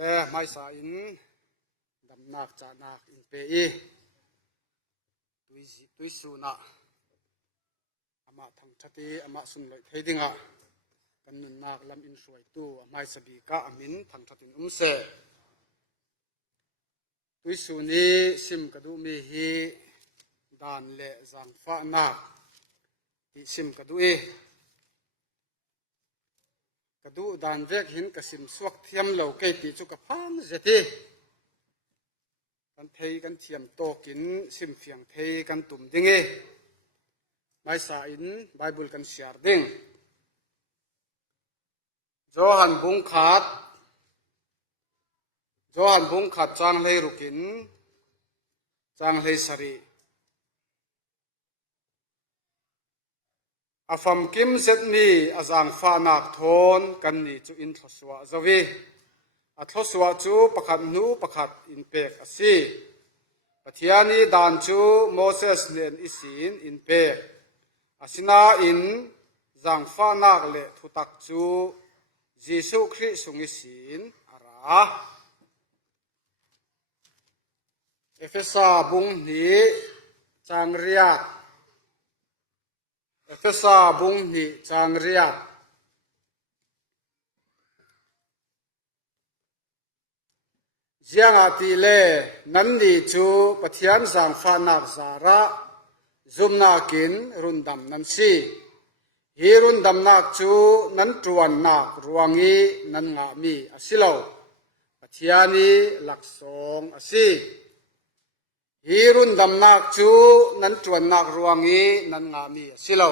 และไม่สาอินดำนักจานักอินเปอีตุยสุนะอามาทางชติอามาสุนเลยเทดิงะกันนุนนักลำอินสวยตู้อามาสบีกะอามินทางชตินเสตุยสุนี้ซิมกระดูมีฮีดานเละจังฟ้านักที่ซิมกระดูกระดูดานเวกหินกสิมสวกเทียมเหล่าเกติจุกพังเจติกันเทกันเทียมโตกินซิมเฟียงเทกันตุ่มดิ้งไม่สาอินไบเบิลกันเสียร์ดิ้งโจฮันบุงขาดจางเลยรุกินจางเลยสรีอาฟัมกิมเซตนีอาจางฟ้านักทนกันนี่จูอินทศวะจวีอัทศวะจูประคัดนูประคัดอินเปกอสีปัทยานีดานจูโมเสสเลียนอิสินอินเปกอาสินาอินจางฟ้านักเลทุตักจูเยซูคริสต์สุงอิสินอาราเอเฟซาบุงนี้จางเรียกเอเฟซาบุงนีจางเรียเจียงอาติเลนันดีจูปะเทียนจางฟ้านักสาระซุมนากินรุนดำนันซีฮีรุนดำนักจูนันตรวนนักรวงอีนันงามีอสิโลปะเทียนีหลักสองอสีฮีรุนดำนักจูนั้นจวนนักรวงอีนั้นงามีสิโล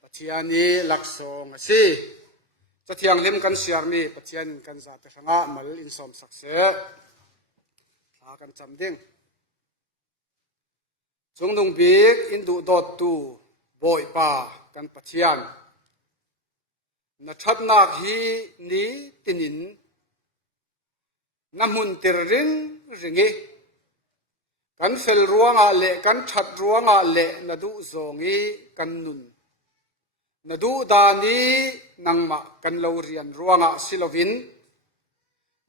ปัจจัยนี้หลักสองสิจะเที่ยงเล่มกันเสียร์นี้ปัจจัยกันจัดสังอามัลอินสมศักดิ์เสหากันจำดิ้งจงดงบีกอินดูดอดตูบอยป่ากันปัจจัยนัชัดนักฮีนี้ตินินน้ำมุนเตริงริงกันเฟลรัวงาเละกันชัดรัวงาเละนดูซงอีกันนุนนดูดานีนังมากันเลวเรียนรัวงาสิลวิน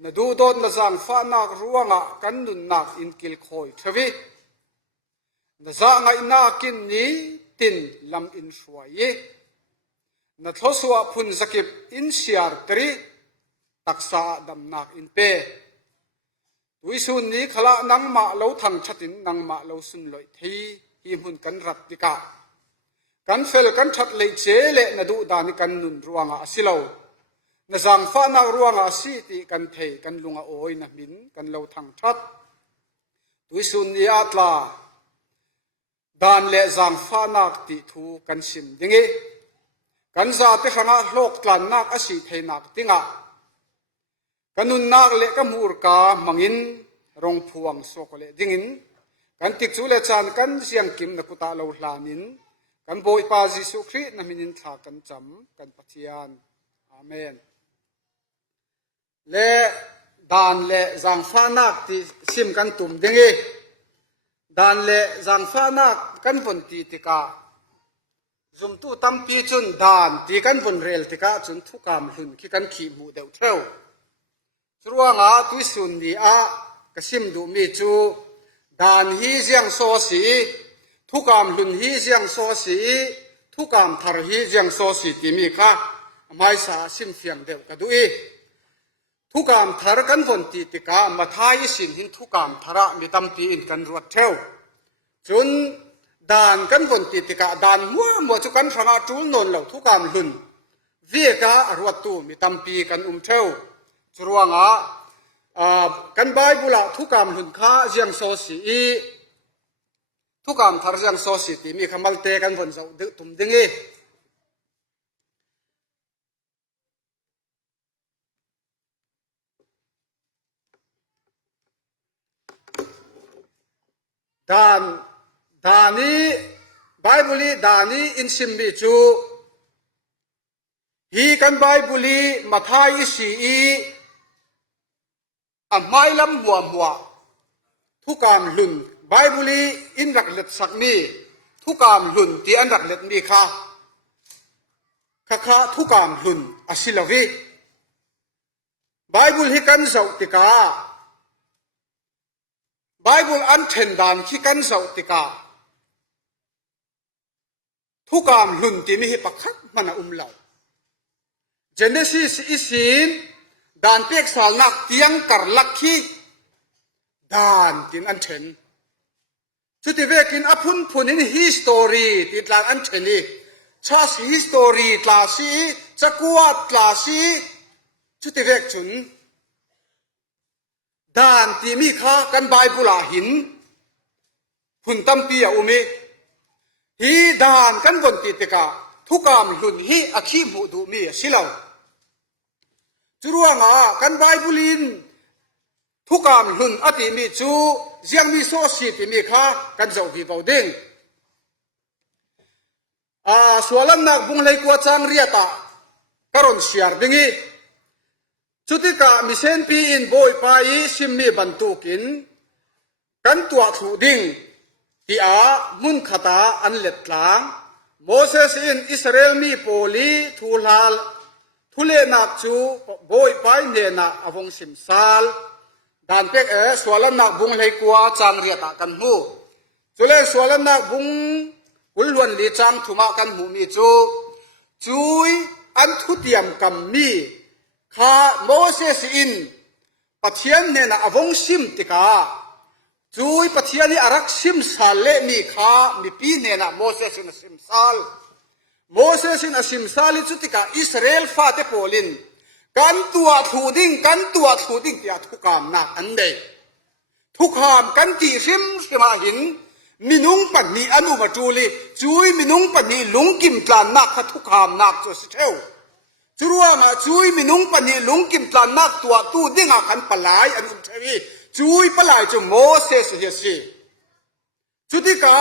นดูโดนนจางฟ้านักรัวงากันนุนนักอินกิลคอยทวีนจางไงนักกินนี้ตินลำอินสวยนทศวพุนสกิบอินเสียร์ตรีตักษาดำนักอินเปวิสุนนี้ขละนังมาเลวทางชัดินนังมาเลวสุนลอยทีหิมุนกันรัตติกากันเฟลกันชัดเลยเจเลนดูดานิกันนุนรัวงอาสิเลวนจางฟ้านักรัวงอาสิติกันเทกันลุงอาโอยนมินกันเลวทางชัดวิสุนนี้อัตลาดานเลจางฟ้านักติทูกันสิมดิงกันซาติขณะโลกตลันนักอาสิเทนักติงะกันนุนนักเละกมูรกามังอินรงพวงโซกเลดิงินกันติกจูเลจานกันเสียงกิมนักุตาเลวลานินกันโบยปาจิสุครีนมินินทากันจำกันปัจจัยอาเมนและดานและจางฟ้านักที่ซิมกันตุ่มดิงิดานและจางฟ้านักกันฝนตีติกาจุมตู้ตั้มปีจุนดานตีกันฝนเรลติกาจุนทุกามหุ่นขี้กันขี้มูเดวเท่าจรวงอาตุสุนดีอากสิมดูมีจูดานฮีเจียงโซสีทุกามลุนฮีเจียงโซสีทุกามทารฮีเจียงโซสีที่มีค่ะไม่สาสิมเฟียงเดียวกันด้วยทุกามทารกันฝนตีติกามาทายสินหินทุกามทาระมีตั้มปีอินกันรวดเท่าจนดานกันฝนตีติกาดานมัวจุกันฟังอาจูนนเหล่าทุกามลุนเวียการวดตูมีตั้มปีกันเท่าจรวงกันไบเบิลทุกคำหุ่นข้าเจียงโซสีทุกคำทาร์เจียงโซสีที่มีคำมัลเตกันฝนจะตุ่มดึงดานีไบเบิลดานีอินซิมบิจูฮีกันไบเบิลมาทายสีไม่ลำหัวทุกการลุนไบเบิลอินรักเล็ดสักนี้ทุกการลุนที่อันรักเล็ดมีค่ะทุกการลุนอสิลวี Bible hi kan zau tika Bible an then dan khi kan zau tika thu kam hun ti mi hi pakhat mana lau Genesis isin dan pek sal nak tiang kar lakhi dan tin an then chuti vekin aphun phunin history ti tlang an theni chas history tla si chakuat tla si chuti vek chun dan ti mi kha kan Bible a hin phun tampi a umi hi dan kan bon ti teka thukam hun hi akhi mu du mi silau churuanga kan Bible in thukam hun ati mi chu jiang mi so si ti mi kha kan zo vi bau ding sualam nak bung lei kwa chang riata karon siar dingi chutika misen pi in boy pai simmi bantukin kan tua thu ding ti a mun khata an letlang Moses in Israel mi poli thulal thule nak chu boy pai ne na avong simsal dan pek sualam nak bung lei kwa chang riata kan mu chule sualam nak bung ulwan li chang thuma kan mu mi chu chui an thu tiam kam mi kha Moses in pathian ne na avong sim tika chui pathian ni arak sim sal le mi kha mi pi ne na Moses in sim sal Moses in asim sal chu tika Israel fa te polin kan tua thu ding tia thu kam na an dei thu kham kan ti sim sima hin minung pan ni anu ma tuli chui minung pan ni lungkim tlan nak kha thu kham nak chu si theu churuanga chui minung pan ni lungkim tlan nak tua tu dinga kan palai anu thewi chui palai chu Moses hi si chutika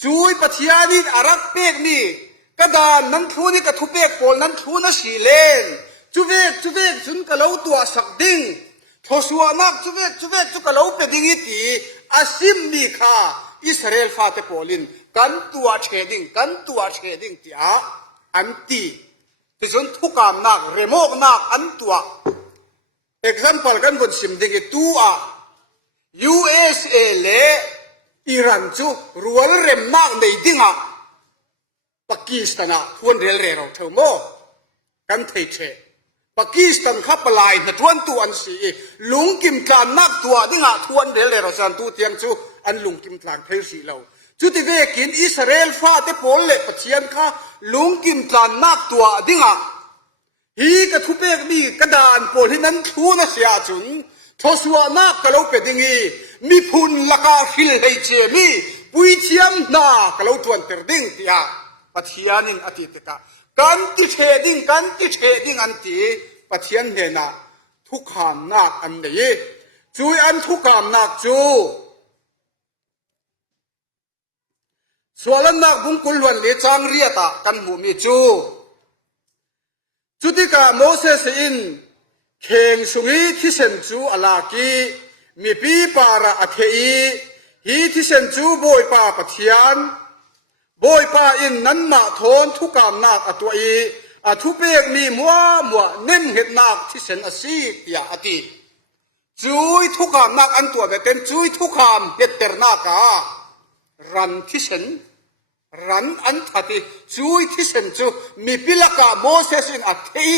chui pathiani arak pek ni kadan nan thu ni ka thu pek pol nan thu na si len chuwek chun ka lo tua sak ding thosua nak chuwek chu ka lo pe ding ti asim mi kha Israel fa te polin kan tua cheding ti a anti tizon thukam nak remok nak an tua example kan bon sim ding tu a USA le Iran chu rual rem nak nei dinga Pakistan a thun rel re ro thomo kan thei the Pakistan kha palai na thuan tu an si lungkim tlan nak tua dinga thuan rel re ro san tu tiang chu an lungkim tlan thei si lo chuti vekin Israel fa te pol le pathian kha lungkim tlan nak tua dinga hi ka thupek mi kadan pol hinan thu na sia chun thosua nak ka lo pe dingi mi phun laka fil hei che mi pui thiam na ka lo tuan ter ding tia pathianin ati teka kan ti theding an ti pathian ne na thukham nak an nei chui an thukam nak chu sualan nak bungkul wan le chang riata kan mu mi chu chutika Moses in kheng sungi thisen chu alaki mi pi para athei hi thisen chu boy pa pathian boy pa in nan ma thon thukam nak atoi a thu pek mi muwa nem het nak thisen asi tia ati chui thukam nak an tua ten chui thukam het ter na ka ran thisen ran an thati chui thisen chu mi pilaka Moses in athei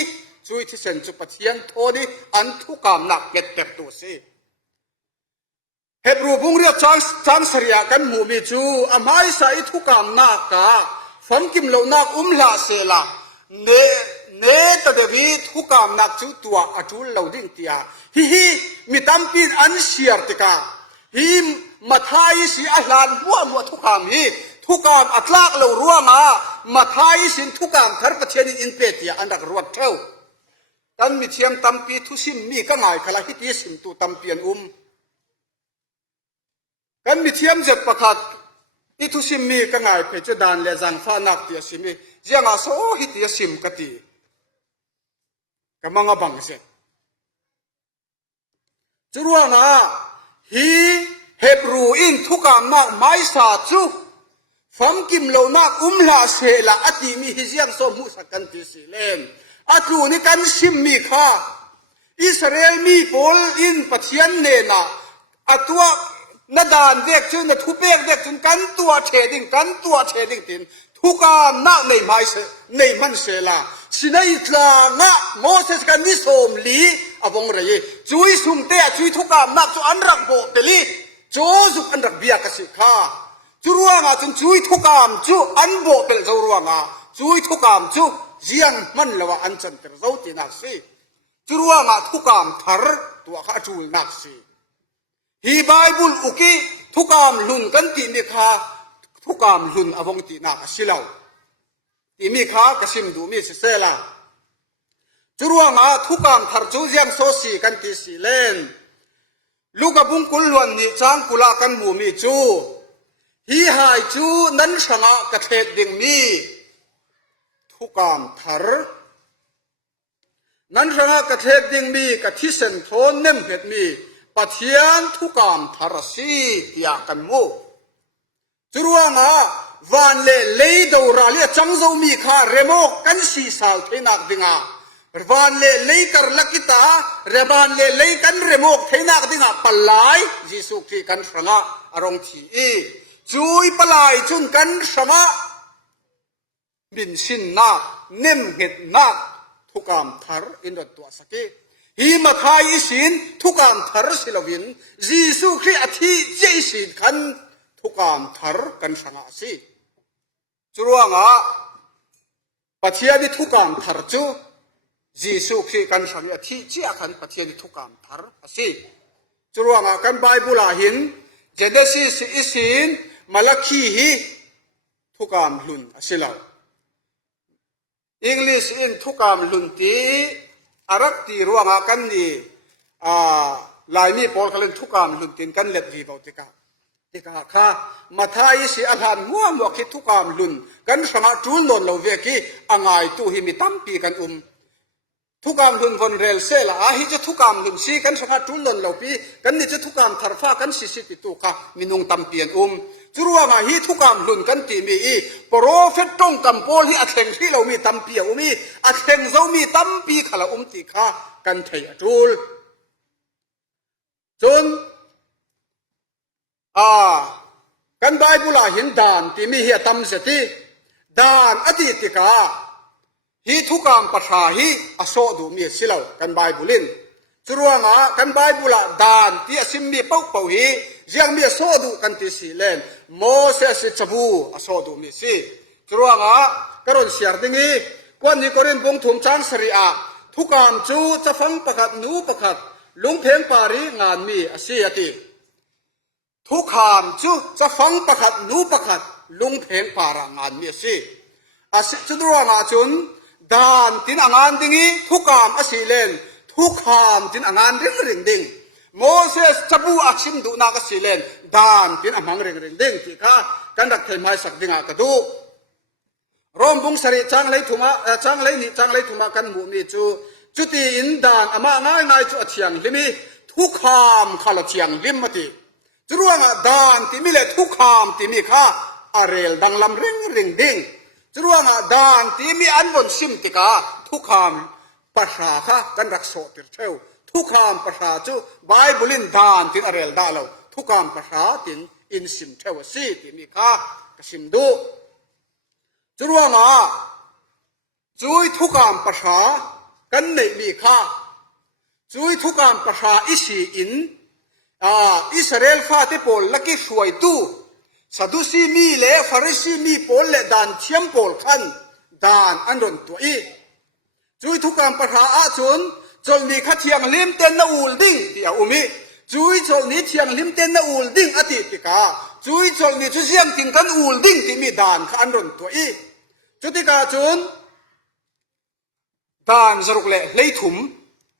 chui thisen chu pathian thoni an thukam nak het ter tu si Hebrew bungria chang saria kan mu mi chu amai sa I thukam nak ka fam kim lo nak la sela ne ta devi thukam nak chu tua atul lo ding tia hi mi tampin an siar tika hi mathai si ahlan mua thukam hi thukam atlak lo ruanga mathai sin thukam thar pathian in pe tia andak ruat theu tan mi thiam tampi thusim mi ka ngai khala hi ti sim tu tampian kan mi thiam zet pakhat ti thu sim mi ka ngai pe che dan le zan fa nak ti simi jianga so hi ti sim ka ti kamanga bang se churuanga hi Hebrew in thukam nak mai sa chu fam kim lo nak la se la ati mi hi jiang so mu sakan ti si len atu ni kan sim mi kha อิสราเอลมีปอลอินปะเทียนเนนะอัตัวนาดานเด็กจุนนาทุเปกเด็กจุนกันตัวเทดิ้งตินทุกการนักในไม้เสในมันเสลาสินัยตลางะโมเสสกันมิสมลีอวงเรยจุยสุมเตะจุยทุกการนักจุอันรักโบเตลีจูจุอันรักเบียกสิกาจุรัวงาจุยทุกการจุอันโบเตลจุรัวงาจุยทุกการจุเจียงมันละว่าอันจันเตอร์เจ้าตีนักสิจุรัวงาทุกการทาร์ตัวข้าจูลนักสิฮีไบเบิลอุกิทุกการลุนกันตีมีข้าทุกการลุนอวงตีนักสิเลาตีมีข้ากสิมดูมีเสลาจุรัวงาทุกการทาร์จูเจียงโซซีกันตีสิเลนลูกบุงกุลวันนี้จางกุลากันมูมีจูฮีหายจูนั้นชนะกระเทดดิ่งมีทุกการทาร์นั้นชนะกระเทดดิ่งมีกระทิเซนโทนเนมเห็ดมีปะเทียนทุกการทาร์สีอยากกันมูจุรัวงาวันเล่เลยดาวราเลียจังโจมีข้าเรโมกันสีสาวเทนักดิ่งวันเล่เลยตร์ลักิตาเรบานเล่เลยกันเรโมเทนักดิ่งปลายยิสุขีกันชนะอารมณ์ที่จุยปลายจุนกันชนะบินสินนักเนมเห็ดนักทุกการทาร์อินดัตัวสักฮีมาทายสินทุกการทาร์สิลวินยิสุขีอธิเจสินกันทุกการทาร์กันชนะสิจุรัวงาปัจเจียดิทุกการทาร์จูยิสุขีกันชนะที่เจ้ากันปัจเจียดิทุกการทาร์สิจุรัวงากันไบเบิลาหินเจเนซิสอิสินมาลักขีฮีทุกการลุนสิลาอังกฤษอินทุกการลุนตีอารักตีรัวงากันนี่ลายมีปอลกันเล่นทุกการลุนตีกันเล็บดีเบาติกาค่ะมาทายสิอาหารงัวหมวกคิดทุกการลุนกันสมาจูนนนเราเวกีอ่างไอตู้หิมิตั้มปีกันทุกการลุนวันเรลเซลาฮิจะทุกการลุนซีกันสมาจูนนนเราปีกันนี่จะทุกการทาร์ฟ้ากันสิติตุค่ะมินุงตั้มเปียนจุรัวงาฮิทุกการลุนกันตีมีโปรเฟตตงตั้มโพลฮิอัดเข่งที่เรามีตั้มเปียมีอัดเข่งเรามีตั้มปีขละติค่ะกันไทยจูลจนกันไบเบิลาหินดานที่มีเฮียตั้มเสติดานอดีติกาฮีทุกการปัชาฮีอโศดูมีสิเลากันไบเบิลินจุรัวงากันไบเบิลาดานที่สิมีเป้าเป้าฮียังมีโศดูกันที่สิเลนโมเสสจับูอโศดูมีสิจุรัวงากระรอนเสียร์ดิงีกวนนี้กรินบงถุมจางสริอาทุกการจูจะฟังประคัดนูประคัดลุงเพียงปารีงานมีอาศัยติทุกขามจูจะฟังประคัดนูประคัดลุงเพงปารางานมีสิอาศัยจุดรัวงาจุนดานตินอ่างานดิ่งทุกขามอาศัยเลนทุกขามตินอ่างานริ่งริ่งดิ่งโมเสสจับูอาชิมดูนักอาศัยเลนดานตินอ่างริ่งริ่งดิ่งที่ข้ากันดักเทมายสักดิ่งอากระดูรวมบุงสริจังเลยถุมาจังเลยนี่จังเลยถุมากันหมู่มีจูจุดอินดานอามาง่ายง่ายจุดเชียงลิมีทุกขามขลัดเชียงลิมมาติจรวงดานที่มีเลทุกขามที่มีข้าอาเรลดังลำริงริงดิ่งจรวงดานที่มีอันบนซิมติกาทุกขามประชาข้ากันรักโสติเทวทุกขามประชาจูไบเบิลินดานที่อาเรลดาเลวทุกขามประชาตินอินซิมเทวซีที่มีข้ากสิมดูจรวงจุยทุกขามประชากันในมีข้าจุยทุกขามประชาอิสีอินอิสราเอลข้าที่ปอลลักกี้ช่วยตู้ซาดูซีมีเล่ฟาริซีมีปอลเล่ดานเชียมปอลขันดานอันดนตัวจุยทุกการประชาอาจุนจนมีข้าเทียงลิมเต็นนาอูลดิ้งที่อาอุมิจุยจนนี้เทียงลิมเต็นนาอูลดิ้งอติติกาจุยจนนี้จุเสียงทิ้งกันอูลดิ้งที่มีดานขันดนตัวจุติกาจุนดานจรุกเล่เลยถุม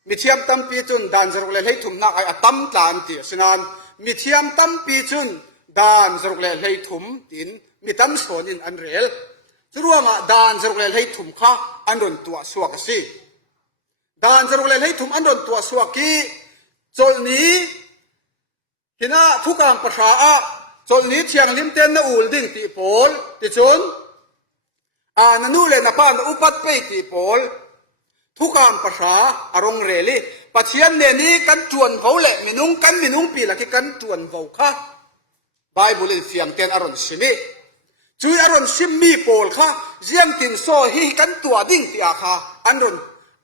มิเทียมตั้มปีจุนดานจรุกเล่ให้ถุมนักไอ้ตั้มตานตีสนานมิเทียมตั้มปีจุนดานจรุกเล่ให้ถุมตินมิตั้มโซนินอันเรลจรวงดานจรุกเล่ให้ถุมข้าอันดนตัวสวกสิดานจรุกเล่ให้ถุมอันดนตัวสวกีจนนี้หินะทุกการประชาจนนี้เทียงลิมเต้นนาอูลดิ้งตีโพลติจุนนันูเลนปานอุปัตเปตีโพลทุกการประชาอารมณ์เรลี ปัจเจียนเนี่ยนี้กันจวนเขาแหละมินุงกันมินุงปีละที่กันจวนเขาค่ะไบเบิลเสียงเตียนอารมณ์สิมีจุยอารมณ์สิมีโปลค่ะเจียงตินโซฮีกันตัวดิ่งที่อาคาอันรอน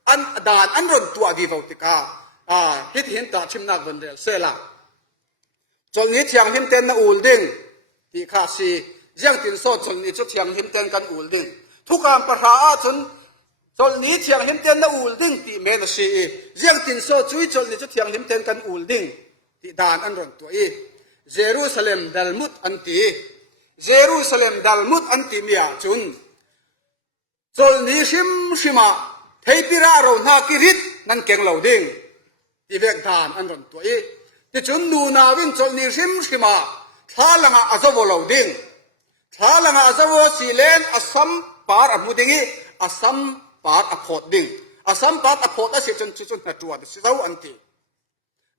อันดานอันรอนตัวดีเขาติกาฮิตเห็นตาชิมนักวันเดียเสละจนนี้เทียงหิมเต้นน่ะอูลดิ่งที่ข้าซีเจียงตินโซจนนี้จุดเทียงหิมเต้นกันอูลดิ่งทุกการประหารจนนี้เทียงหิมเต้นน่ะอูลดิ่งที่เมนซีเจียงตินโซจุยจนนี้จุดเทียงหิมเต้นกันอูลดิ่งที่ดานอันรอนตัวเยรูซาเล็มดัลมุดอันตีเยรูซาเล็มดัลมุดอันตีมีอาจุนจนนี้ชิมาเทปิราเราหน้ากิริตนั่นเก่งเหล่าดิ่งที่เวกดานอันรอนตัวที่จุนนูนาวินจนนี้ชิมาท้าลังอาจจะวเหล่าดิ่งท้าลังอาจจะวสีเลนอัสซัมปาร์อมุดิงีอัสซัมปาร์อโพดดิ่งอัสซัมปาร์อโพดอาศัยจนหัดตัวสิเจ้าอันตี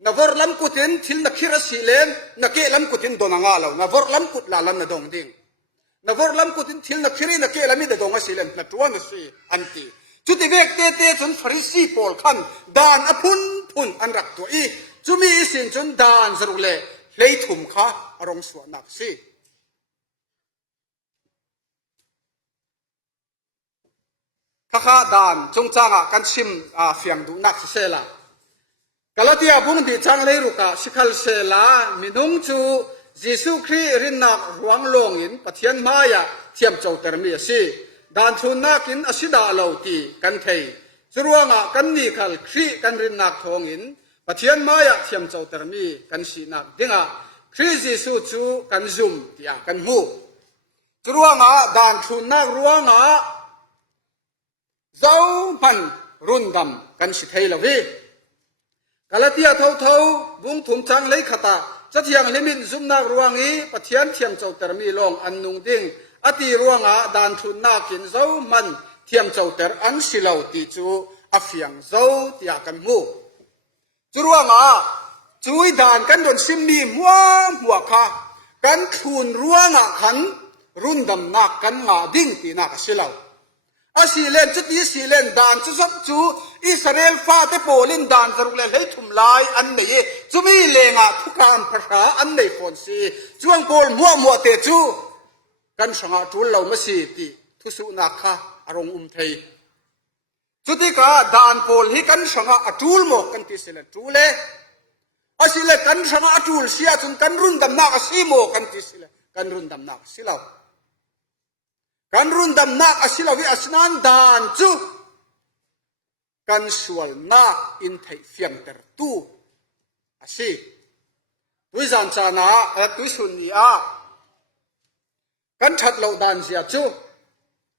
นวอร์ลัมกุตินทิลนักขีรสีเลนนักเกลัมกุตินโดนงาเลวนวอร์ลัมกุตลาลันนดงดิ่งนวอร์ลัมกุตินทิลนักขีรนักเกลัมมิดดงสีเลนนักตัวนักสีอันตีจุดที่เวกเตจนฟริซีโพลขันดานอพุนอันรักตัวจุมีสินจนดานสรุเลเลยถุมข้าอารมณ์สวนนักสิข้าดานจงจ้างกันชิมเฟียงดูนักเสละกาลที่อาบุงดีจังเลยรุกาสิคัลเซลามินุงจูยิสุครีรินนักหวังลงอินปะเทียนมายาเทียมเจ้าเตอร์มีสิดานทุนนักอินอสิดาเหล่าตีกันเทยจรวงกันนี่คัลครีกันรินนักทองอินปะเทียนมายาเทียมเจ้าเตอร์มีกันสีนักดิ่งครียิสุจูกันซุมที่กันหูจรวงดานทุนนักรวงเจ้าพันรุนดำกันสิเทยละวีกาลที่เท่าบุ้งถุมจังเลยขตาจะเทียงลิมินซุมนักรวงปะเทียนเทียมเจ้าเตอร์มีลงอันนุงดิ่งอติรวงดานทุนนักกินเจ้ามันเทียมเจ้าเตอร์อันสิเหล่าตีจูอเฟียงเจ้าที่กันหูจรวงจุยดานกันโดนซิมมีมัวค่ะกันทุนรวงขันรุนดำนักกันดิ่งตีนักสิเหล่าอาศิเลนจุดนี้ศิเลนดานจุดจูอิสราเอลฟาเตโปลินดานสรุปเลยให้ทุ่มลายอันนี้จูมีเลงทุกการภาษาอันนี้ฝนสีจวงโปลมัวเตจูกันสังอาจุลเราไม่สิติทุสุนักค่ะอารมณ์ไทยจุดที่ก็ดานโปลให้กันสังอาจุลโมกันที่ศิเลนจูเลอาศิเลกันสังอาจุลเสียจนกันรุนดำนักสีโมกันที่ศิเลกันรุนดำนักสิเรากันรุนดำนักอสิลาวิอสนันดานจูกันสวลนักอินไทเฟียงเตอร์ตูอสิตุยจันจานาตุยสุนีอากันชัดเหล่าดานเสียจู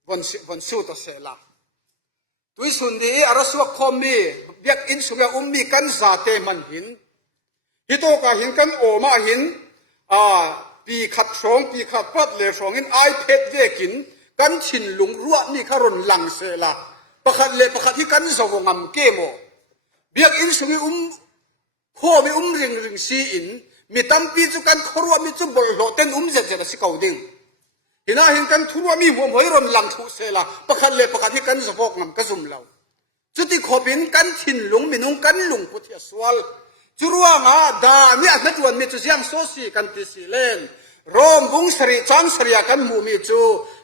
วันสุตเสลาตุยสุนีอารสวกคอมีเบียกอินสุเบียมีกันซาเตมันหินฮิโตกาหินกันโอมาหินปีขัดสองปีขัดพัดเลสองหินไอเพชเวกินกันชินลุงรัวนี่ขรุนหลังเสลาประคัดเลประคัดที่กันสวงำเกโมเบียกอินสุงข้อมีริงซีอินมีตั้มปีจุกันขรัวมีจุบลโลเต้นเจสิเกาดิ่งหินาหินกันทุรัวมีหัวหอยรนหลังทุเสลาประคัดเลประคัดที่กันสวงำกระซุมเหล่าจุดที่ขบินกันชินลุงมีนุงกันลุงพุทธิสวลจุรัวดามีอันนั้นวันมีจุเสียงโซซีกันติสิเลนโรมบุงสรีจังสรีกันมูมีจู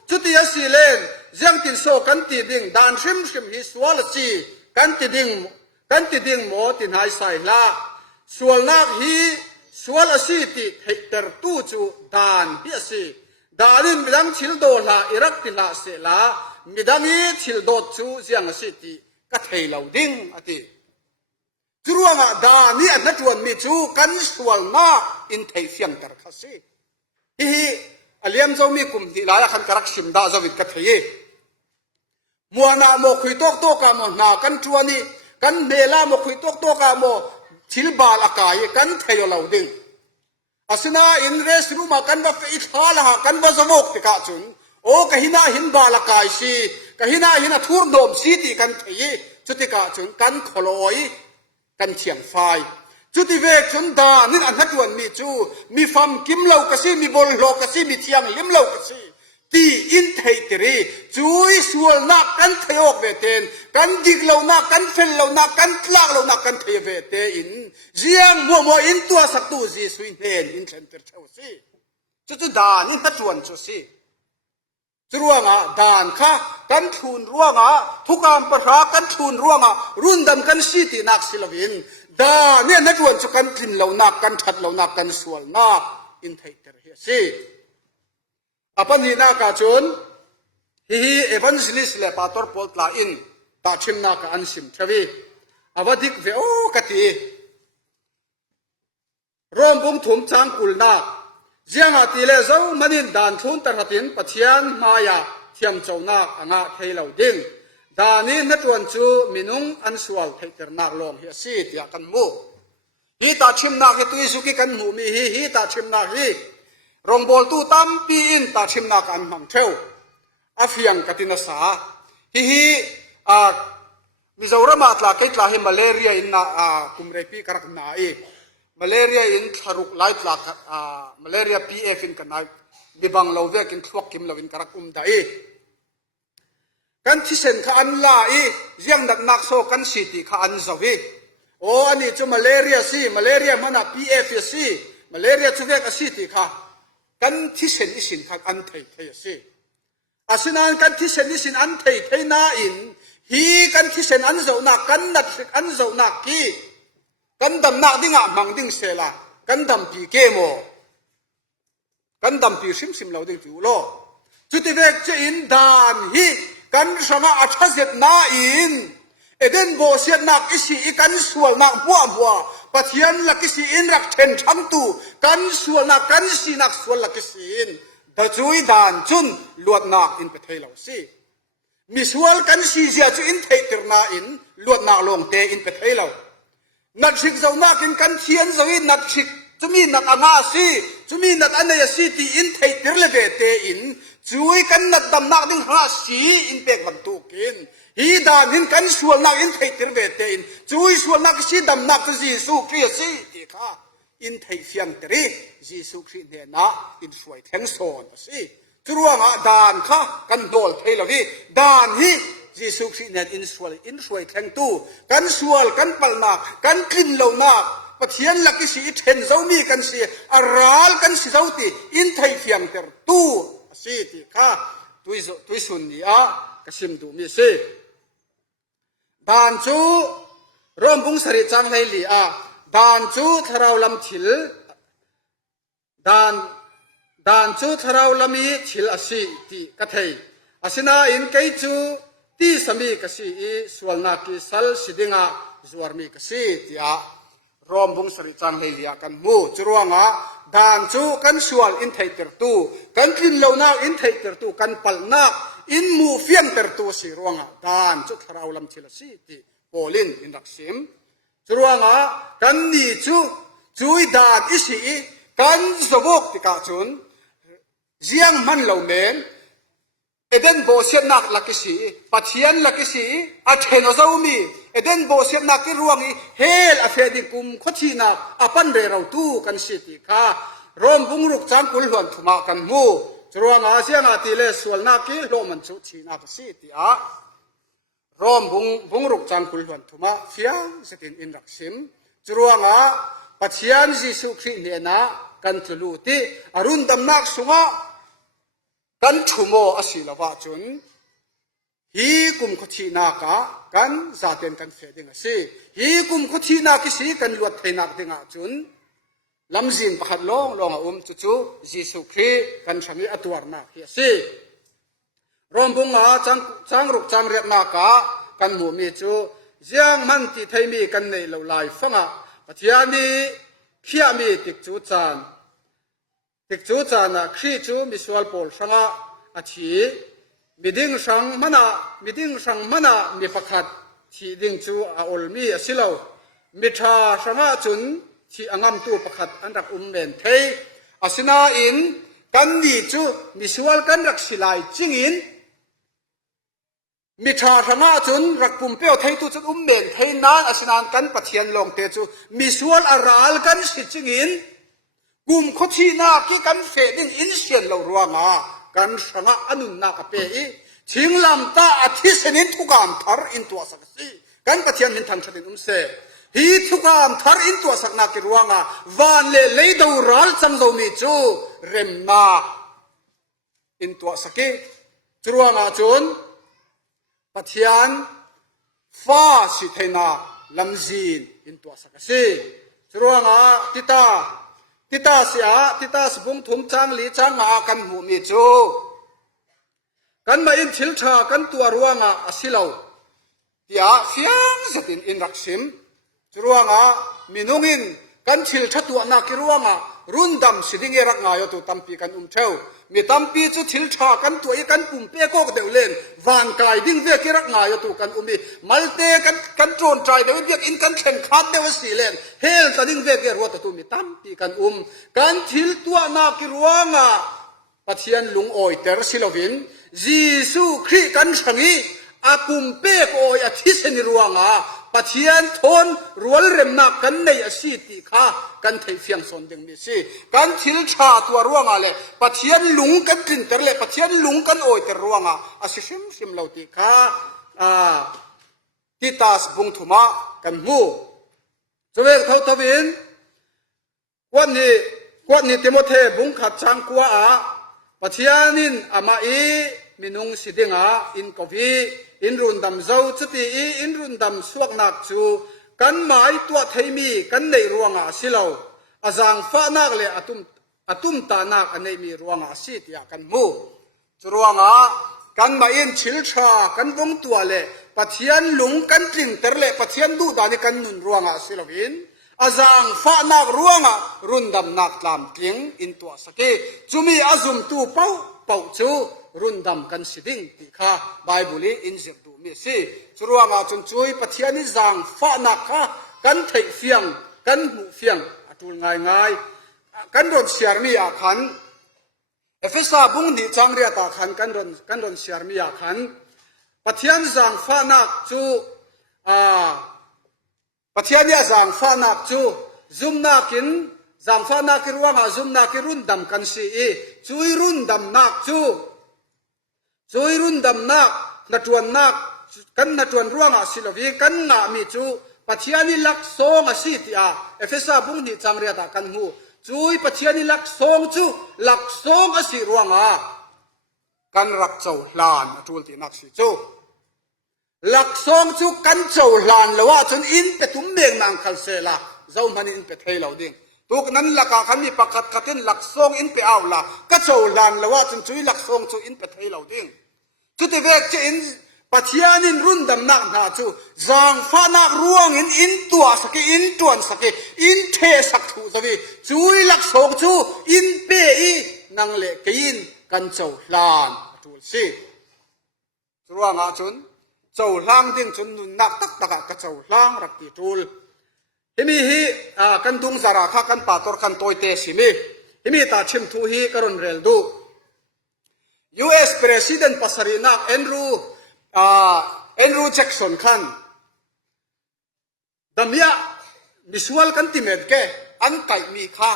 จุดที่สิเลนยังติดโซกันติดิ่งดานชิมฮิสวลซีกันติดิ่งโมตินหายใส่ละสวลนักฮีสวลซีติเฮเตอร์ตูจูดานฮิสิดานินมิดังชิลโดลาอิรักติลาเสลามิดังฮีชิลโดจูยังสิติกัทเฮลาวดิ่งอติจุรัวดานี่อันนั้นจวนมีจูกันสวลนักอินเทเฟียงเตอร์คัสฮีอเลียมเจ้ามีกลุ่มที่หลายขันกรักชิมดาจวิตกัทเฮมัวนาโมคุยโตกามนากันจวนนี่กันเมลาโมคุยโตกามชิลบาลอากายกันเทยลาวดิ่งอาสนาอินเรสรูมากันว่าเฟอิทาละกันว่าสมกติกาจุนโอ้กะหินาหินบาลอากายสีกะหินาหินทูร์โดมสีติกันเทยจุติกาจุนกันขลอยกันเฉียงไฟจุดที่เวกชนดานี่อันนั้นจวนมีจูมีฟัมกิมเหล่ากะซีมีบอลโลกะซีมีเทียงลิมเหล่ากะซี ตีอินเทตรีจุยสวลนักกันเทอกเวเตนกันดิกเหล่านักกันเฟลเหล่านักกันลากเหล่านักกันเทเวเตอินเจียงมัวอินตัวสักตัวจีสุยเนนอินเซนเตอร์เทวซีจุดดานินทัจวนจุซีจรวงดานค่ะกันทุนร่วงทุกการประหากันทุนร่วงรุ่นดำกันสีตินักศิลวินดาเนี่ยนัจวนจุกันกินเหล่านักกันชัดเหล่านักกันสวลนักอินเทตรีซีอปันฮีนากาจุนฮีเอวันซิลิสเลปาตอร์พอลตลาอินตาชิมนาคาอันซิมทวีอวดิกเวโอกติรวมบุงถุมจางกุลนาเจียงอาติเลเจ้ามันินดานทุนตระตินปะเทียนมายาเทียมเจ้านาคงาเทเหล่าดิ่งดานี้นัดวันจูมินุงอันสวลเทตรนาคลงเฮียซีตยากันมูฮีตาชิมนาคตุยสุกิกันมูมีฮีตาชิมนาฮีรองบอลตู้ตั้มปีอินตาชิมนากันมังเทวอาฟิยังกตินาสาฮีมิจาวรามาตลาเกตลาเฮมาเลเรียอินนาคุมเรปีกรักนาอีมาเลเรียอินทารุกไลท์ลามาเลเรียพีเอฟินกันนาบิบังลาวเวกินทวกกิมลาวินกรักได้กันที่เซนข้าอันลาอียังดักนักโซกันสิติข้าอันซาวีโอ้อันนี้จูมาเลเรียซีมาเลเรียมันพีเอฟซีมาเลเรียจูเวกสิติข้ากันที่เซนอิสินข้าอันไทยซีอาศินันกันที่เซนอิสินอันไทยน่าอินฮีกันที่เซนอันเจ้านักกันนัดอันเจ้านักกีกันดำนักดิ้งมังดิ้งเสลากันดำปีเกโมกันดำปีซิมเหล่าดิ้งจูโลจุดที่เวกจะอินดานฮีกันสงอาชัดเสนาอินเอเดนโบเสียนักอิสิกันสวลนักบัวปัทยันลักอิสิอินรักเทนทั้งตูกันสวลนักกันสีนักสวลลักอิสิอินแต่จุยดานจุนลวดนักอินเปเทเหล่าซีมิสวลกันสีเสียจุอินเทตรนาอินลวดนักลงเตอินเปเทเหล่านัดชิกเจ้านักอินกันเทียนเจ้าอินนัดชิกจะมีนักอ่างาซีจะมีนักอันเนยซีตีอินเทตรเลเวเตอินจุยกันนัดดำนักดิ้งหาสีอินเปกวันตุกินฮีดานินกันสวลนักอินเทตรเวเตอินจุยสวลนักสีดำนักจะจีสุคริสซีติข้าอินเทเฟียงตรีจีสุคริเนนะอินสวยแทงโซนสิจรวงดานข้ากันโดลเทลวีดานฮีจีสุคริเนอินสวยแทงตู้กันสวลกันปัลนักกันกินเหล่านักปะเทียนลักสีเทนเจ้ามีกันสีอาราลกันสีเจ้าตีอินเทเฟียงเตอร์ตู้สิติข้าตุยสุนนีอะกสิมดูมีสิดานจูรวมบุงสริจังไลลีอะดานจูทาราวลำถิลดานจูทาราวลำมีถิลอสิติกะเทยอาศินาอินเกยจูตีสมีกสีสวลนากิสัลสิดิงะจวรมีกสีติอะรวมบุงสริจังไลลีอะกันมูจรวงะดานจูกันสวลอินเทตรตูกันกินเหล่านักอินเทตรตูกันปัลนักอินมูเฟียงเตรตูสิรวงะดานจูทาราวลำถิลอสิติโปลินอินรักซิมจรวงกันนี่จุยดาดอิสิกันสวกติกาจุนเจียงมันเหล่าเมนเอเดนโบเซียนักลักสิปัทยันลักสิอาเทนอซาอุมีเอเดนโบเซียนักที่รวงเฮลอาเฟดิกุมขชีนักอปันเรเราตู้กันสิติการวมบุงรุกจังกุลหวนทุมากันมูจรวงเสียงอาติเลสวลนักที่โลมันชุชีนักสิติอารวมบุงรุกจังกุลหวนทุมาเฟียงสตินอินรักซิมจรวงปัจจัยจิสุขีเนนะกันทุลุติอรุณดำนักสุงะกันทุโมอสิลาวะจุนฮีกุมขชีนากะกันซาเตนกันเฟดิงสิฮีกุมขชีนากิสีกันลวดเทนักดิงะจุนลำจินประคัดลงจุจิสุขีกันชมีอตวรนาเฮียสิรวมบุงจังรุกจังเรียนากะกันหมู่มีจูเจียงมันที่ไทยมีกันในเหล่าลายฟังปัจจัยนี้ขี้มีติดจูจานขี้จูมิสวลโพลสังอาชีมิดิ้งสังมันมีประคัดที่ดิ้งจูอาอลมีสิลาวมิทาสังจุนที่อ่างตัวประคัดอันรักเมนเทยอาศินาอินกันนี่จูมิสวลกันรักสิลายจิงอินมิชาธนาจุนรักปุ่มเปียวไทยตุจุนเมนไทยนานอาศินานกันปัทยันลงเตจูมิสวลอาราลกันสิจิงอินกุมขชีนากีกันเฟดิงอินเซียนเรารัวงา กันสังอนุนนักเปอีชิงลำตาอธิสนิททุกามทาร์อินตัวสักสิกันปะเทียนมินทันชัดินเสฮีทุกามทาร์อินตัวสักนักกิรวงะวันเลดูรัลจังโจมีจูเรมนาอินตัวสักกิจรวงะจุนปะเทียนฟ้าสิเทนาลำจีนอินตัวสักสิจรวงะติตาเสียติตาสบุงถุมจังลีจังอากันหูมีจูกันมาอินทิลชากันตัวรัวงาอสิลาวที่อาเสียงสัตินอินรักซิมรัวงามินุงินกันทิลชตัวนักรัวงารุนดำสิดิ่งรักงายตัวตั้มปีกันเท้ามีตั้มปีจุทิลชากันตัวอีกันปุ่มเป้ก็เดือดเล่นวานกายดิ่งเวกิรักงายตัวกันมีมัลเตกันโจนใจเดือดเวียกอินกันแข่งขันเดือดสีเล่นเฮลกันดิ่งเวกิรัวตัวมีตั้มปีกันกันทิลตัวนักรัวงาปะเทียนลุงโอยเตอร์สิลวินยิสุคริกันสังอีอาปุมเปกโอยอธิสนิรวงาปะเทียนทนรัวเรมนักกันในอสิติขากันเทียงสนดึงมิสิกันทิลชาตัวรวงาเลปะเทียนลุงกันตินเตอร์เลปะเทียนลุงกันโอยเตอร์รวงาอสิชิมเหล่าติขาติตาสบุงทุมากันมูจเวกเท่าทวินวันนี้ติโมเทบุงขัดจังกัวปะเทียนินอามาอีมินุงสิดิงาอินกวีอินรุนดำเจ้าจุติอีอินรุนดำสวกนักจูกันหมายตัวไทยมีกันในรวงอาสิเลาอาจางฟ้านักเลยอาตุมตานักอันในมีรวงอาสิตยากันมูจรวงอากันมาอินชิลชากันวงตัวเลยปะเทียนลุงกันตริงเตอร์เลยปะเทียนดูดานิกันนุนรวงอาสิลวินอาจางฟ้านักรวงอารุนดำนักลำตริงอินตัวสกีจุมีอาจุมตูเป่าจูรุนดำกันสิดิ่งติค่ะไบเบิลอินเจดูมีสิจรวงอาจนช่วยปะเทียนิจางฟ้านักค่ะกันไทยเฟียงกันหูเฟียงตูลง่ายกันรอนเสียมีอาคันเอฟเอสาบุงดีจังเรียตาคันกันรอนเสียมีอาคันปะเทียนจางฟ้านักจูปะเทียนเนี่ยจางฟ้านักจูซุมนักินจางฟ้านักรวงอาซุมนักรุนดำกันสิจุยรุนดำนักจูจุยรุนดำนักนัดวนนักกันนัดวนรวงอาสิลวีกันงามีจูปะเทียนิลักซองอาสิติอาเอฟเอสาบุงดีจังเรียตากันหูจุยปะเทียนิลักซองจูลักซองอาสิรวงอากันรักเจ้าลานจูลตินักสิจูลักซองจูกันเจ้าลานละว่าจนอินเปตุมเมงนางคัลเซลาเจ้ามันอินเปไทยเหล่าดิ่งทุกนั้นลักขันมีประคัดขัดินลักซองอินเปเอาละก็เจ้าลานละว่าจนจุยลักซองจูอินเปไทยเหล่าดิ่งจุดที่เวกจะอินปะเทียนินรุ่นดำนักนาจูจางฟ้านักร่วงอินตัวสักอินตวนสักอินเทสักทูสวีจุยลักซองจูอินเปอีนังเล็กอินกันเจ้าลานทูลสิร่วงอาจุนเจ้าล่างดิ่งจนนุนนักตักกะเจ้าล่างรักตีทูลฮิมีฮีกันตุงสาราข้ากันป่าตอร์กันโตยเตสิมีฮิมีตาชิมทูฮีกรอนเรลดู U.S. President Pasarina Andrew Jackson kan damya visual kan timed ke antai mi kha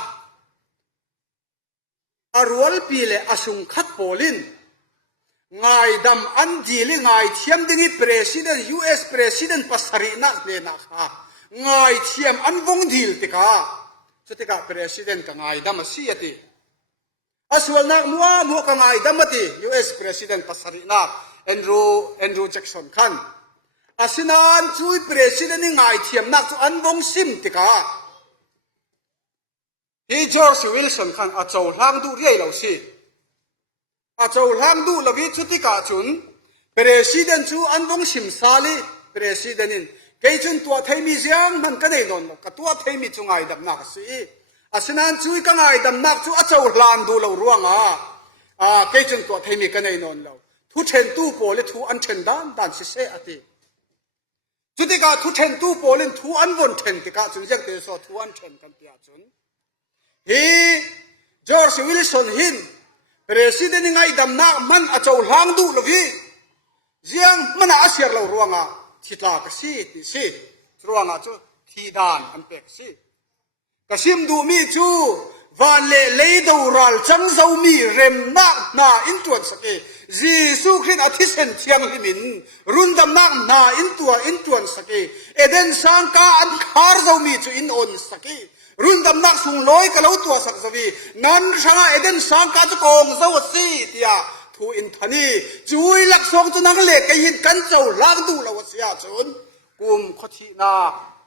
arwal pile asung khat polin ngai dam an jili ngai thiam dingi president U.S. President Pasarina le na kha ngai thiam an vong dil tika chutika president ka ngai dam asiati aswal nak mua ka ngai dam ati U.S. President Pasarina Andrew Jackson kan asinan chui president ni ngai thiam nak chu an vong sim tika hi George Wilson kan a chou hlang du riai lo si a chou hlang du logi chutika chun president chu an vong sim sali president in kei chun tua thai mi jiang man ka nei non ka tua thai mi chu ngai dam nak si asinan chui ka ngai dam nak chu a chou hlan du lo ruanga kei chun tua thai mi ka nei non lo thu chen tu po le thu an chen dan si se ati chutika thu chen tu po le thu an von chen tika chun jak te so thu an chen kan tia chun hi George Wilson hin president ngai dam na man a chou hlang du lovi jiang mana asiar lo ruanga thitla ka si ti si ruanga chu thi dan an pek si ka sim du mi chu van le leido ral chang zo mi rem na in tuan sake Jesu Christ athisen chiang limin rundam na in tuan sake eden sangka an khar zo mi chu in on sake rundam nak sung loi ka lo tua sak zawi nan sanga eden sangka chu kong zo si tia thu in thani chui lak song chu nang le kai hin kan chau lang du lo sia chun kum khothi na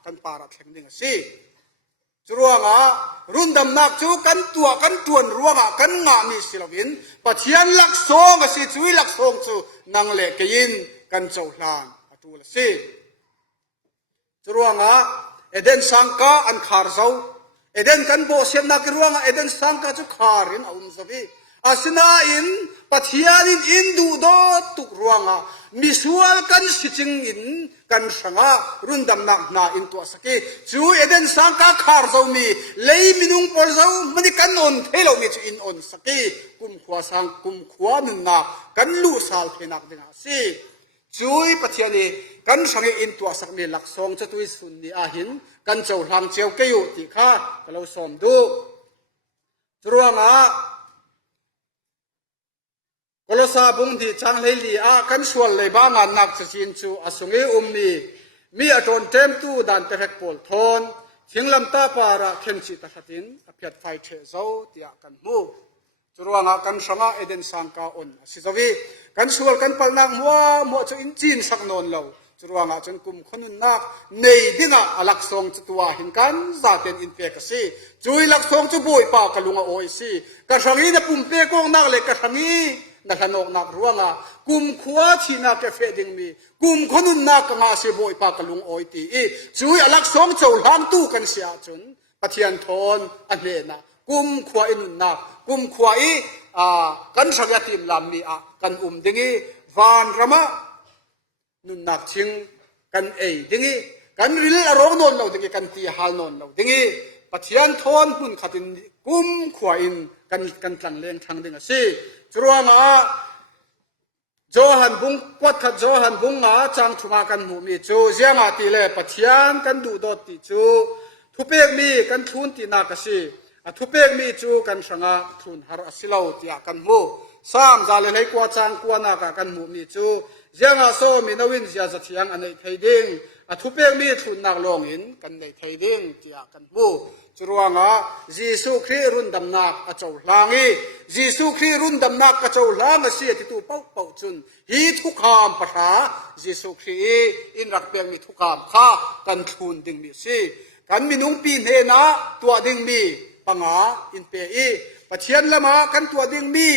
kan para thleng ding si churuanga rundam nak chu kan tuan ruanga kan nga mi silawin pathian lak song asi chui lak song chu nang le kai hin kan chau hlan atul si churuanga eden sangka an khar zo eden kan bo sem nak ruanga eden sangka chu kharin aum zawi asina in pathian in du do tuk ruanga misual kan siching in kan sanga rundam nak na in to saki chu eden sangka khar zo mi lei minung pol zo mani kan on thelo mi chu in on saki kum khwa nun na kan lu sal thenak dinga si chui pathiani kan sange in to sak mi lak song cha tui sun ni a hin kan chau hlang cheu ke yu ti kha kalo som du churuanga kolosa bung di chang le li a kan sual le ba nga nak chin chu asungi mi aton tem tu dan te hek pol thon thinglam ta para khem chi ta khatin aphiat phai the zo tia kan mu churuanga kan sanga eden sangka on sizawi kan sual kan palnak mo chu in chin sak non lo churuanga chun kum khonun nak nei dinga alak song chuwa hin kan za ten in pe ka si chui lak song chu boi pa kalunga oi si ka sangi na pumpe kong nak le ka sangi na kanok nak ruanga kum khwa thina ke feding mi kum khonun nak nga se boi pa kalung oi ti chui alak song chou hang tu kan sia chun pathian thon a hle na kum khwa inun na kum khwa kan sagya tim lam mi kan dingi van rama nun nak thing kan dingi kan ril arong non lo dingi kan ti hal non lo dingi pathian thon hun khatin kum khwa in kan tlang leng thang dinga si churuanga johan bung pot khat johan bung nga chang thunga kan mu mi chu zianga ti le pathian kan du dot ti chu thupek mi kan thun ti na ka si a thupek mi chu kan sanga thun har asilo tia kan mu sam za le lei kwa chang kwa na ka kan mu mi chu zianga so mi nawin zia za thiang anei theiding a thupek mi thun nak long in kan nei theiding tia kan mu churuanga Jesu Christ rundam nak a chau hlangi Jesu Christ rundam nak a chau hlang a si ti tu pau chun hi thukam patha Jesu Christ in rak peng mi thukam kha kan thun ding mi si kan minung pi ne na tua ding mi panga in pe pathian lama kan tua ding mi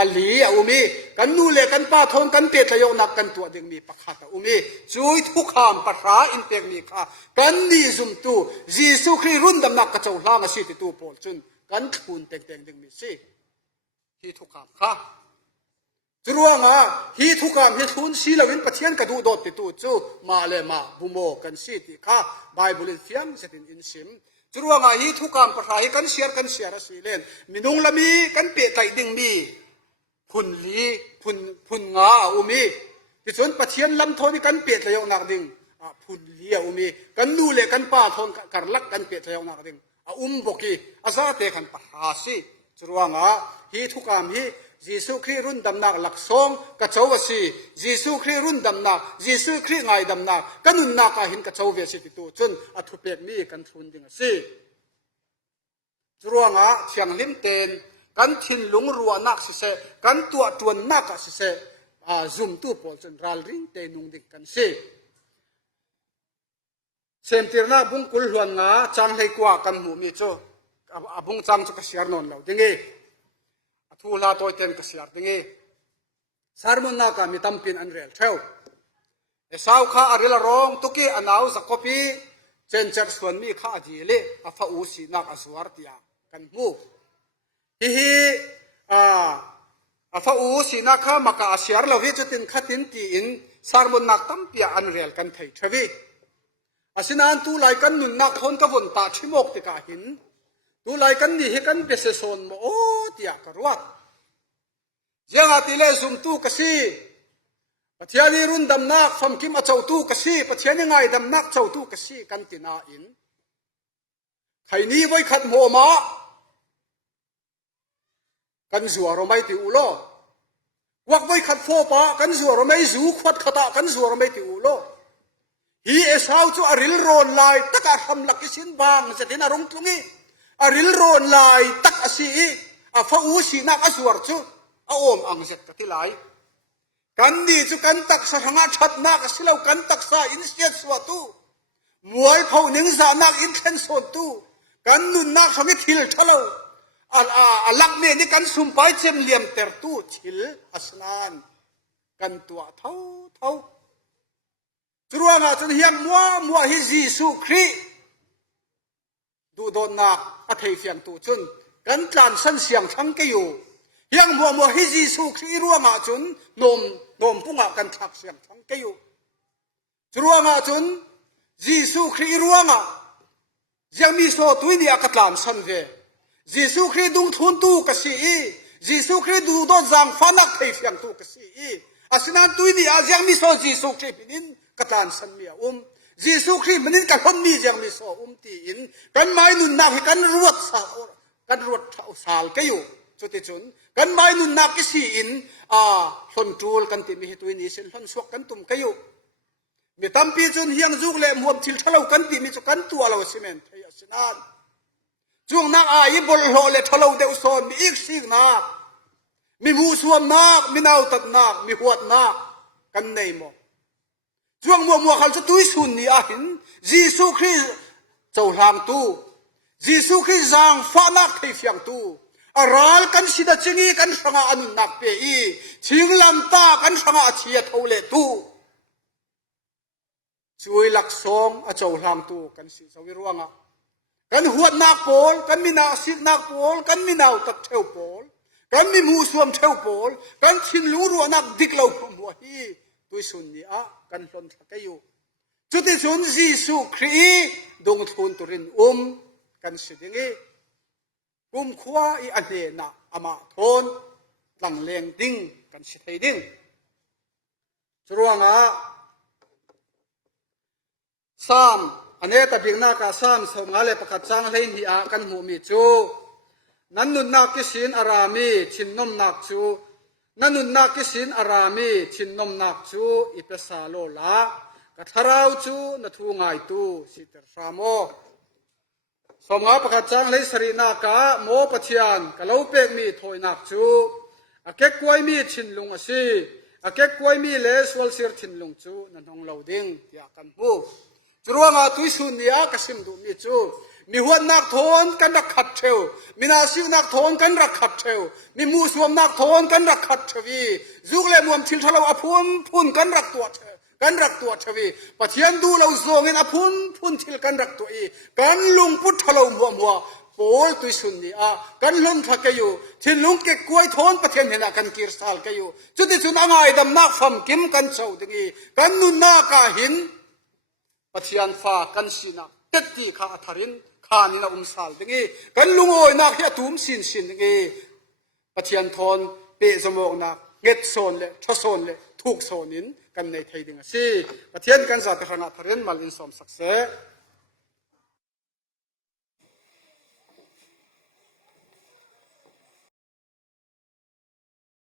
pali umi kan nu le kan pa thon kan pe tlayo nak kan tua ding mi pakhata umi chui thukham patha in pek mi kha kan ni zum tu Jesu Christ rundam nak ka chau hlang a si ti tu pol chun kan thun teng ding mi si hi thukham kha churuanga hi thukam hi thun si lawin pathian ka du dot ti tu chu ma le ma bumo kan si ti kha bible fiam setin in sim churuanga hi thukam patha hi kan share a si len minung lami kan pe tai ding mi phun nga umi ti chon pathian lam thoni kan pe tlayo nak ding phun li umi kan nu le kan pa thon karlak kan pe tlayo nak ding boki asa te kan pa si churuanga hi thukam hi Jesu Christ rundam nak lak song ka chau si Jesu Christ rundam nak Jesu Christ ngai dam nak kanun na ka hin ka chau ve si ti tu chun a thupek mi kan thun ding si churuanga thiang lim ten kan thin lung ruwa nak se kan tua tuan nak se zoom tu pol chun ral ring te nung dik kan si sentirna bung kul huan nga chang hei kwa kan mu mi chu abung chang chu ka siar non lo dingi thula toy ten ka siar dingi sarmon na ka mitampin an rel theu esau kha arela rong tuki anau za copy chencher swan mi kha adile afa u si nak aswar tia kan mu hi afa u si na kha maka asiar lo hi chutin khatin ti in sarmon nak tampia an rel kan thei thawi asinan tu lai kan nun nak thon ka von ta thimok te ka hin tu lai kan ni he kan pese son mo o tia karwat janga tile zum tu kasi pathiani run dam nak fam kim a chau tu kasi pathiani ngai dam nak chau tu kasi kan tina in khaini voi khat mo ma กันจัวเราไม่ติอุโลวักไว้ขัดโฟปะกันจัวเราไม่จูขวัดขตะกันจัวเราไม่ติอุโลฮีเอสาวจูอริลโรนลายตักอาทำลักสินบางจะตินารมตุงี้อริลโรนลายตักอาศีอาฟ้าอูสีนักอาสวรจูอาโอมอังเสกติลายกันดีจูกันตักสหังอาชัดนักสิเลวกันตักสาอินเสียสวตุมวยเขาหนึ่งสานักอินเทนโซตุกันนุนนักสมิทิลทะเลลักเมนี่กันสุมไปเชมเลียมเตอร์ตูชิลอัสนานกันตัวเท่าจรวงจนเฮียงมัวฮิจิสุครีดูโดนนักอัฐิเฟียงตูจนกันจานสันเสียงทั้งเกยูเฮียงมัวฮิจิสุครีรวงจนนมปุ่งกันทักเสียงทั้งเกยูจรวงจนจิสุครีรวงยังมีโซตุยนี่อักตามสันเวจิสุครีดุงทุนตูกสีจิสุครีดูโดนจังฟันักเทฟียงตูกสีอาสนันตุยนี่อายังมีโซจิสุครีพินินกตานสันเมียจิสุครีมันินกันคนนี้ยังมีโซตีอินกันไม่นุนนักกันรวดสาลก็อยู่จุดที่จุนกันไม่นุนนักกิสีอินชนจูลกันติมีตุยนี่เส้นชนสวกกันตุ่มก็อยู่มีตั้มปีจุนเฮียงจุกเล่มวมทิลทะเลกันติมีจุกันตัวเราซีเมนต์ให้อาสนันจวงนักอายิบลโลเลทะเลเดวโซนมีอีกสิ่งนักมีมูสวมนักมีนาวตัดนักมีหัวนักกันในหมอกจวงมัวเขาจะตุยสุนนี่อาหินจิสุคริสเจ้าหางตูจิสุคริสจางฟ้านักให้เฟียงตูอาราลกันสิดาจิงีกันสังอานุนักเปอีชิงลำตากันสังอาเชียทาวเลตูช่วยหลักสองอาเจ้าหางตูกันสิสวิรวงกันหัวนักโปลกันมีนาสิกนักโปลกันมีนาวตัดเทวโปลกันมีมูสวมเทวโปลกันชิงลูรัวนักดิกเหล่าหัวฮีตุยสุนนี่กันหล่นทักอยู่จุดที่สุนจิสุครีดงทุนตุรินกันสิดิงี้กุมขวาอีอันเนนะอามาทนหลังเลงดิ้งกันสิไทยดิ้งจรวงสามอันนี้แต่เพียงนักสามสมัยเลยประกาศจังเลยนี่กันหูมีจูนั้นนุนนักกิสินอารามีชินนมนักจูนั้นนุนนักกิสินอารามีชินนมนักจูอิเปสาโลลากระทาราวจูนัทูง่ายตูสิเตอร์ฟาโมสมัยประกาศจังเลยสรีนักโมปะเทียนกะเลาเป็กมีถอยนักจูอาเก็กกวยมีชินลุงอสีอาเก็กกวยมีเลสวอลเซียร์ชินลุงจูนั่นห้องเราดิ้งอยากกันหูจรวงตุยสุนนี่กสิมดูมีจูมีหัวนักทนกันรักขัดเทวมีนาซินักทนกันรักขัดเทวมีมูสวมนักทนกันรักขัดเทวีจุกเลมวมทิลทะเลาพุ่นกันรักตัวเทวกันรักตัวเทวีปะเทียนดูเราโซเงินพุ่นทิลกันรักตัวกันลุงพุทธทะเลมัวโปลตุยสุนนี่กันล้มทักอยู่ทิลลุงเก็กกวยทนปะเทียนเห็นกันกีร์สาลกันอยู่จุดที่สุนง่ายดำนักฟัมกิมกันเจ้าดึงกันนุนนากาหินปะเทียนฟ้ากันสินะเต็ดที่ข้าทารินข้านี่นะสาลดึงกันลุงโอยนักเฮียตุ้มสินดึงปะเทียนทนเปะสมองนักเงียโซนเลยทศโซนเลยทุกโซนินกันในไทยดึงสิปะเทียนกันสัตย์ขนาดทารินมาลินสมศักดิ์